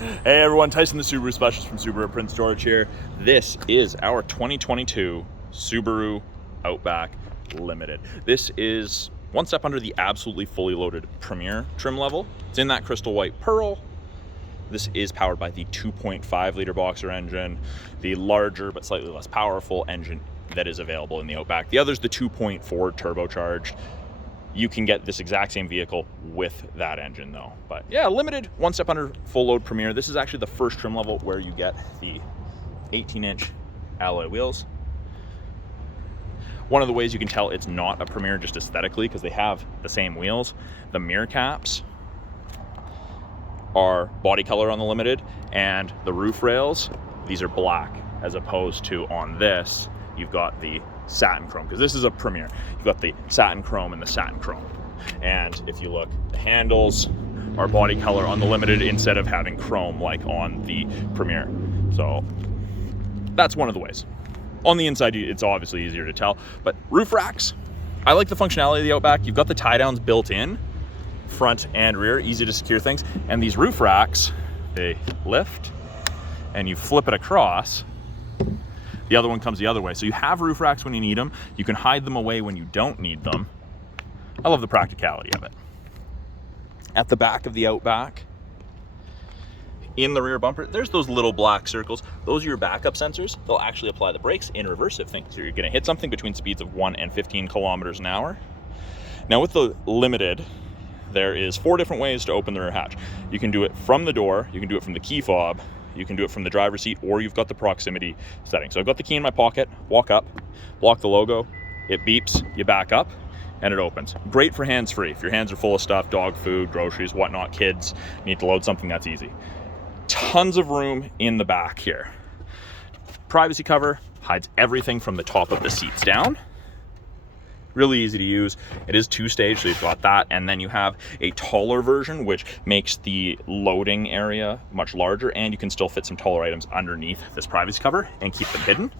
Hey everyone, Tyson the Subaru Specialist from Subaru Prince George here. This is our 2022 Subaru Outback Limited. This is one step under the absolutely fully loaded Premier trim level. It's in that crystal white pearl. This is powered by the 2.5 liter boxer engine, the larger but slightly less powerful engine that is available in the Outback. The other's the 2.4 turbocharged. You can get this exact same vehicle with that engine though. But yeah, limited, one step under full load Premier. This is actually the first trim level where you get the 18-inch alloy wheels. One of the ways you can tell it's not a Premier just aesthetically, because they have the same wheels, the mirror caps are body color on the Limited, and the roof rails, these are black, as opposed to on this, you've got the satin chrome, because this is a Premier. You've got the satin chrome and the satin chrome. And if you look, the handles are body color on the Limited instead of having chrome like on the Premier. So that's one of the ways. On the inside, it's obviously easier to tell, but roof racks, I like the functionality of the Outback. You've got the tie downs built in, front and rear, easy to secure things. And these roof racks, they lift and you flip it across. The other one comes the other way. So you have roof racks when you need them. You can hide them away when you don't need them. I love the practicality of it. At the back of the Outback, in the rear bumper, there's those little black circles. Those are your backup sensors. They'll actually apply the brakes in reverse if things. So you're gonna hit something between speeds of 1 and 15 kilometers an hour. Now with the Limited, there is 4 different ways to open the rear hatch. You can do it from the door, you can do it from the key fob, you can do it from the driver's seat, or you've got the proximity setting. So I've got the key in my pocket, walk up, block the logo, it beeps, you back up, and it opens. Great for hands-free. If your hands are full of stuff, dog food, groceries, whatnot, kids, need to load something, that's easy. Tons of room in the back here. Privacy cover hides everything from the top of the seats down. Really easy to use. It is 2-stage, so you've got that, and then you have a taller version which makes the loading area much larger, and you can still fit some taller items underneath this privacy cover and keep them hidden.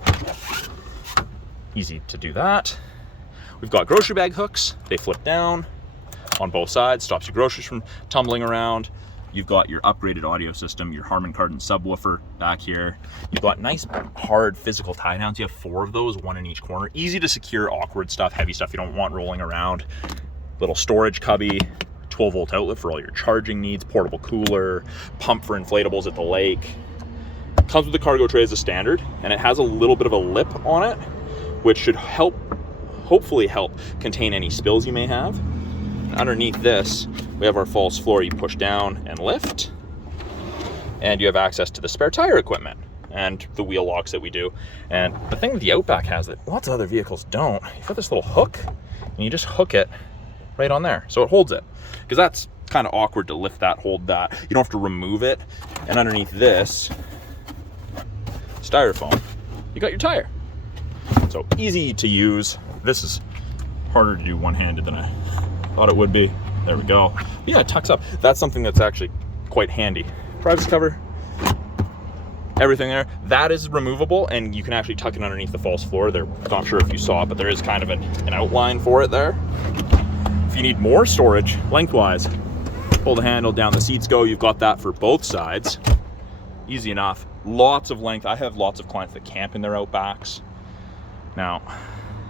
Easy to do that. We've got grocery bag hooks. They flip down on both sides, stops your groceries from tumbling around. You've got your upgraded audio system, your Harman Kardon subwoofer back here. You've got nice hard physical tie downs. You have 4 of those, 1 in each corner. Easy to secure awkward stuff, heavy stuff you don't want rolling around. Little storage cubby, 12-volt outlet for all your charging needs, portable cooler, pump for inflatables at the lake. Comes with the cargo tray as a standard, and it has a little bit of a lip on it, which should hopefully help contain any spills you may have. Underneath this, we have our false floor. You push down and lift, and you have access to the spare tire equipment and the wheel locks that we do. And the thing with the Outback has that lots of other vehicles don't, you've got this little hook, and you just hook it right on there, so it holds it. Because that's kind of awkward to lift that, hold that. You don't have to remove it. And underneath this styrofoam, you got your tire. So easy to use. This is harder to do one-handed than I thought it would be. There we go. But yeah, it tucks up. That's something that's actually quite handy. Privacy cover, everything there. That is removable, and you can actually tuck it underneath the false floor. There, not sure if you saw it, but there is kind of an outline for it there. If you need more storage lengthwise, pull the handle, down the seats go. You've got that for both sides. Easy enough. Lots of length. I have lots of clients that camp in their Outbacks. Now,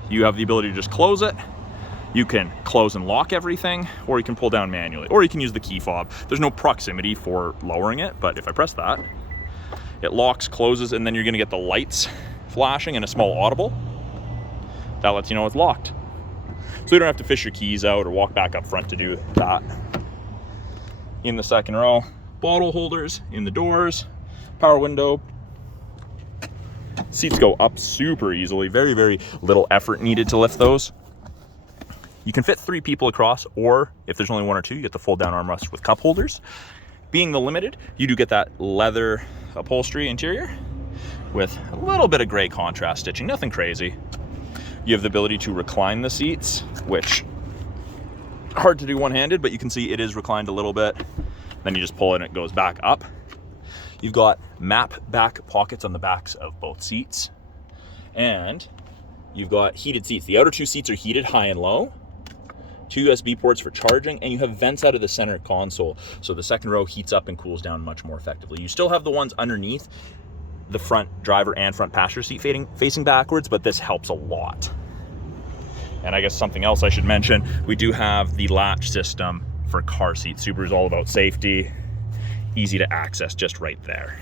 you have the ability to just close it. You can close and lock everything, or you can pull down manually, or you can use the key fob. There's no proximity for lowering it, but if I press that, it locks, closes, and then you're gonna get the lights flashing and a small audible. That lets you know it's locked. So you don't have to fish your keys out or walk back up front to do that. In the second row, bottle holders in the doors, power window. Seats go up super easily, very, very little effort needed to lift those. You can fit 3 people across, or if there's only 1 or 2, you get the fold down armrest with cup holders. Being the Limited, you do get that leather upholstery interior with a little bit of gray contrast stitching, nothing crazy. You have the ability to recline the seats, which hard to do one-handed, but you can see it is reclined a little bit. Then you just pull it and it goes back up. You've got map back pockets on the backs of both seats, and you've got heated seats. The outer 2 seats are heated high and low. 2 USB ports for charging, and you have vents out of the center console, so the second row heats up and cools down much more effectively. You still have the ones underneath the front driver and front passenger seat facing backwards, but this helps a lot. And I guess something else I should mention, we do have the latch system for car seats. Subaru's all about safety, easy to access just right there.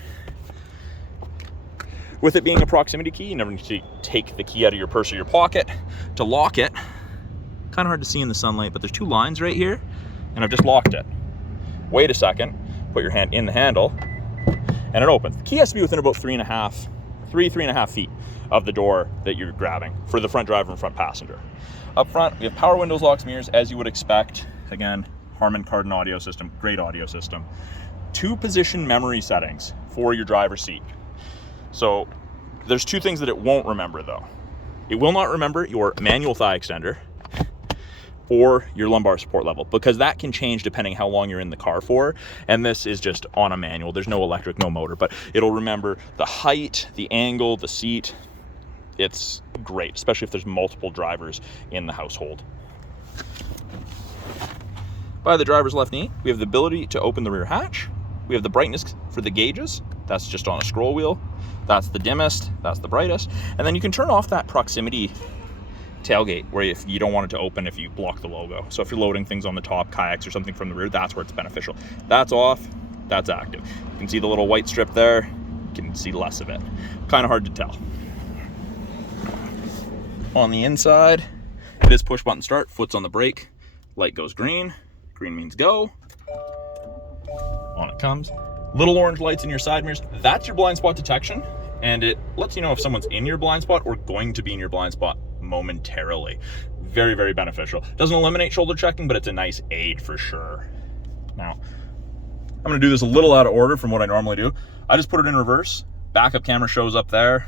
With it being a proximity key, you never need to take the key out of your purse or your pocket to lock it. Kind of hard to see in the sunlight, but there's 2 lines right here, and I've just locked it. Wait a second, put your hand in the handle, and it opens. The key has to be within about 3.5 feet of the door that you're grabbing for the front driver and front passenger. Up front, we have power windows, locks, mirrors, as you would expect. Again, Harman Kardon audio system, great audio system. 2 position memory settings for your driver's seat. So there's 2 things that it won't remember though. It will not remember your manual thigh extender or your lumbar support level, because that can change depending how long you're in the car for. And this is just on a manual. There's no electric, no motor, but it'll remember the height, the angle, the seat. It's great, especially if there's multiple drivers in the household. By the driver's left knee, we have the ability to open the rear hatch. We have the brightness for the gauges. That's just on a scroll wheel. That's the dimmest, that's the brightest. And then you can turn off that proximity tailgate where if you don't want it to open if you block the logo. So if you're loading things on the top, kayaks or something from the rear, that's where it's beneficial. That's off, that's active. You can see the little white strip there. You can see less of it. Kind of hard to tell. On the inside, it is push button start, foot's on the brake, light goes green, green means go. On it comes. Little orange lights in your side mirrors, that's your blind spot detection, and it lets you know if someone's in your blind spot or going to be in your blind spot momentarily. Very, very beneficial. Doesn't eliminate shoulder checking, but it's a nice aid for sure. Now, I'm gonna do this a little out of order from what I normally do. I just put it in reverse. Backup camera shows up there.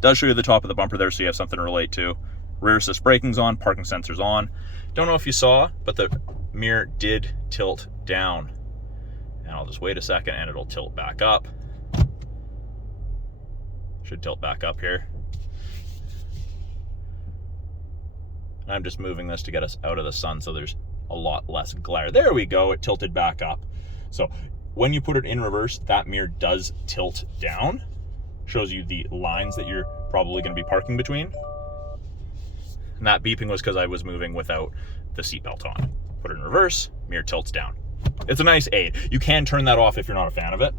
Does show you the top of the bumper there, so you have something to relate to. Rear assist braking's on, parking sensor's on. Don't know if you saw, but the mirror did tilt down. And I'll just wait a second and it'll tilt back up. Should tilt back up here. And I'm just moving this to get us out of the sun so there's a lot less glare. There we go, it tilted back up. So when you put it in reverse, that mirror does tilt down. Shows you the lines that you're probably going to be parking between. And that beeping was because I was moving without the seatbelt on. Put it in reverse, mirror tilts down. It's a nice aid. You can turn that off if you're not a fan of it.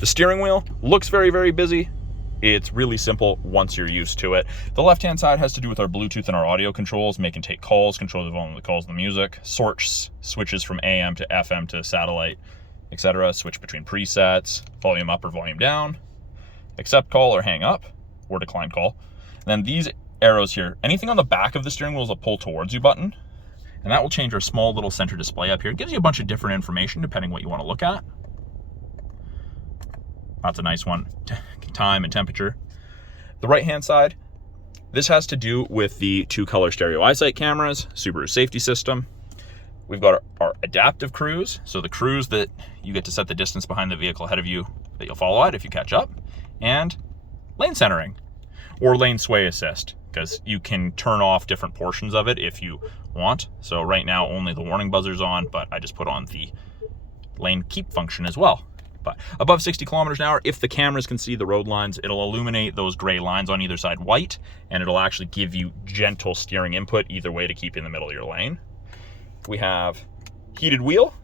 The steering wheel looks very, very busy. It's really simple once you're used to it. The left-hand side has to do with our Bluetooth and our audio controls, make and take calls, control the volume of the calls and the music, switches from AM to FM to satellite, etc. Switch between presets, volume up or volume down, accept call or hang up, or decline call. And then these arrows here, anything on the back of the steering wheel is a pull towards you button. And that will change our small little center display up here. It gives you a bunch of different information depending what you want to look at. That's a nice one. Time and temperature. The right-hand side, this has to do with the 2-color stereo eyesight cameras, Subaru safety system. We've got our adaptive cruise. So the cruise that you get to set the distance behind the vehicle ahead of you that you'll follow at if you catch up. And lane centering or lane sway assist, because you can turn off different portions of it if you want. So right now only the warning buzzer's on, but I just put on the lane keep function as well. But above 60 kilometers an hour, if the cameras can see the road lines, it'll illuminate those gray lines on either side white, and it'll actually give you gentle steering input either way to keep you in the middle of your lane. We have heated wheel,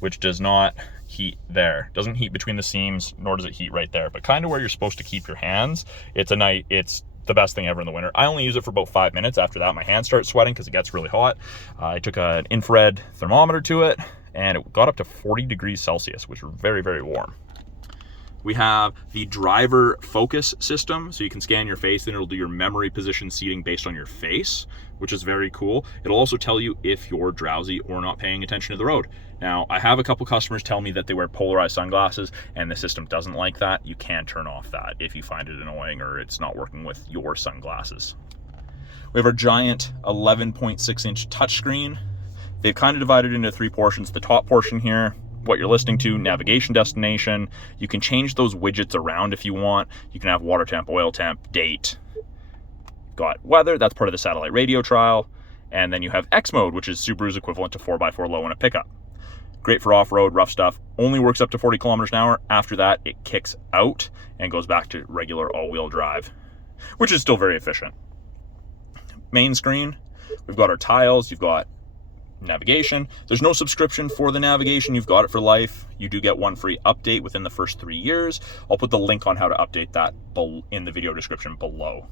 which does not heat there. Doesn't heat between the seams, nor does it heat right there, but kind of where you're supposed to keep your hands. It's the best thing ever in the winter. I only use it for about 5 minutes. After that, my hands start sweating because it gets really hot. I took an infrared thermometer to it, and it got up to 40 degrees Celsius, which are very, very warm. We have the driver focus system, so you can scan your face and it'll do your memory position seating based on your face, which is very cool. It'll also tell you if you're drowsy or not paying attention to the road. Now, I have a couple customers tell me that they wear polarized sunglasses and the system doesn't like that. You can turn off that if you find it annoying or it's not working with your sunglasses. We have our giant 11.6-inch touchscreen. They've kind of divided into 3 portions. The top portion here, what you're listening to, navigation destination. You can change those widgets around if you want. You can have water temp, oil temp, date. Got weather, that's part of the satellite radio trial. And then you have X mode, which is Subaru's equivalent to 4x4 low in a pickup. Great for off-road, rough stuff. Only works up to 40 kilometers an hour. After that, it kicks out and goes back to regular all-wheel drive, which is still very efficient. Main screen, we've got our tiles, you've got navigation. There's no subscription for the navigation. You've got it for life. You do get one free update within the first 3 years. I'll put the link on how to update that in the video description below.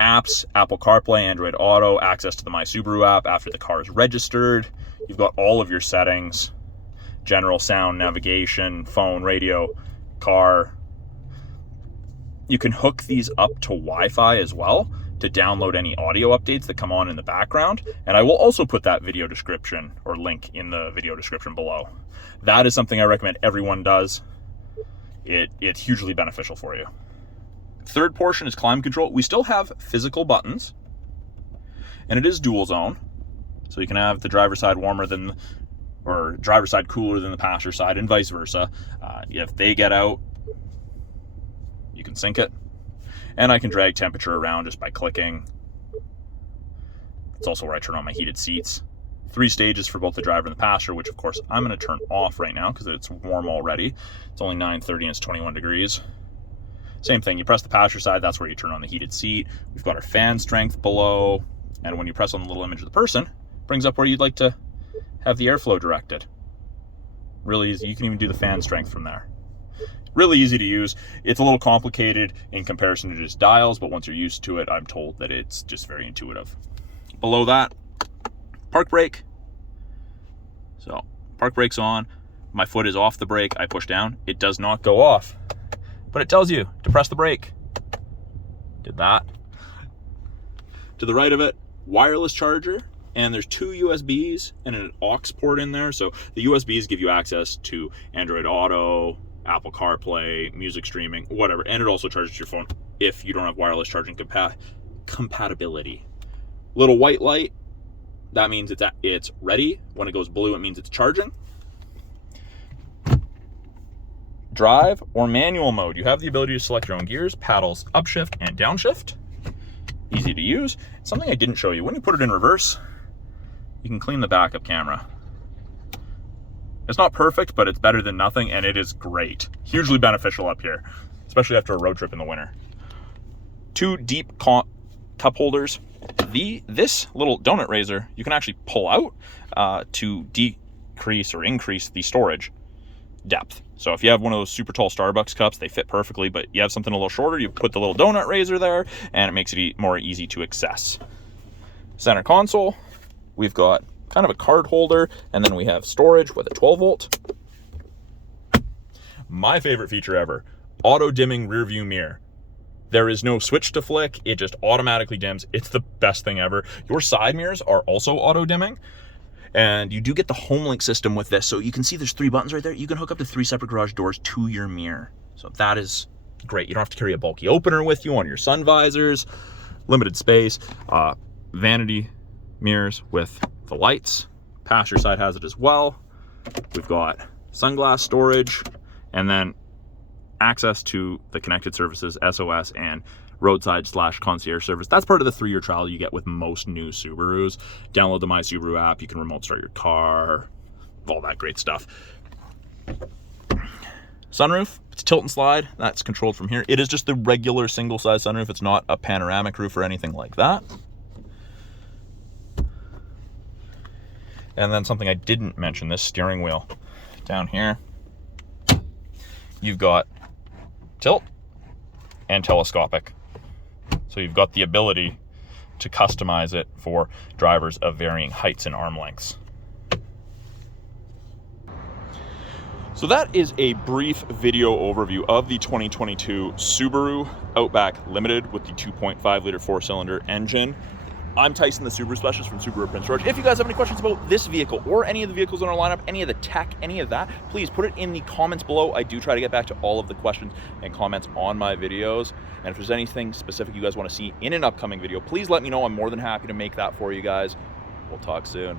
Apps, Apple CarPlay, Android Auto, access to the My Subaru app after the car is registered. You've got all of your settings, general sound, navigation, phone, radio, car. You can hook these up to Wi-Fi as well to download any audio updates that come on in the background. And I will also put that video description or link in the video description below. That is something I recommend everyone does. It's hugely beneficial for you. Third portion is climate control. We still have physical buttons, and it is dual zone. So you can have the driver's side warmer than, or driver's side cooler than the passenger side, and vice versa. If they get out, you can sync it. And I can drag temperature around just by clicking. It's also where I turn on my heated seats. 3 stages for both the driver and the passenger, which of course I'm going to turn off right now because it's warm already. It's only 9:30 and it's 21 degrees. Same thing, you press the passenger side, that's where you turn on the heated seat. We've got our fan strength below, and when you press on the little image of the person, it brings up where you'd like to have the airflow directed. Really easy, you can even do the fan strength from there. Really easy to use. It's a little complicated in comparison to just dials, but once you're used to it, I'm told that it's just very intuitive. Below that, park brake. So, park brake's on, my foot is off the brake, I push down, it does not go off. But it tells you to press the brake. Did that. To the right of it, wireless charger, and there's 2 USBs and an aux port in there. So the USBs give you access to Android Auto, Apple CarPlay, music streaming, whatever. And it also charges your phone if you don't have wireless charging compatibility. Little white light, that means it's ready. When it goes blue, it means it's charging. Drive or manual mode. You have the ability to select your own gears, paddles, upshift and downshift. Easy to use. Something I didn't show you, when you put it in reverse, you can clean the backup camera. It's not perfect, but it's better than nothing, and it is great. Hugely beneficial up here, especially after a road trip in the winter. 2 deep cup holders. This little donut raiser, you can actually pull out to decrease or increase the storage depth. So if you have one of those super tall Starbucks cups, they fit perfectly, but you have something a little shorter, you put the little donut raiser there, and it makes it more easy to access. Center console, we've got kind of a card holder, and then we have storage with a 12 volt. My favorite feature ever, auto dimming rear view mirror. There is no switch to flick, it just automatically dims. It's the best thing ever. Your side mirrors are also auto dimming. And you do get the home link system with this. So you can see there's 3 buttons right there. You can hook up to 3 separate garage doors to your mirror. So that is great. You don't have to carry a bulky opener with you on your sun visors. Limited space. Vanity mirrors with the lights. Passenger side has it as well. We've got sunglass storage. And then access to the connected services, SOS, and roadside/concierge service. That's part of the 3-year trial you get with most new Subarus. Download the My Subaru app. You can remote start your car, all that great stuff. Sunroof, it's tilt and slide. That's controlled from here. It is just the regular single-size sunroof. It's not a panoramic roof or anything like that. And then something I didn't mention, this steering wheel down here. You've got tilt and telescopic. So you've got the ability to customize it for drivers of varying heights and arm lengths. So that is a brief video overview of the 2022 Subaru Outback Limited with the 2.5 liter 4-cylinder engine. I'm Tyson, the Subaru specialist from Subaru Prince George. If you guys have any questions about this vehicle or any of the vehicles in our lineup, any of the tech, any of that, please put it in the comments below. I do try to get back to all of the questions and comments on my videos. And if there's anything specific you guys want to see in an upcoming video, please let me know. I'm more than happy to make that for you guys. We'll talk soon.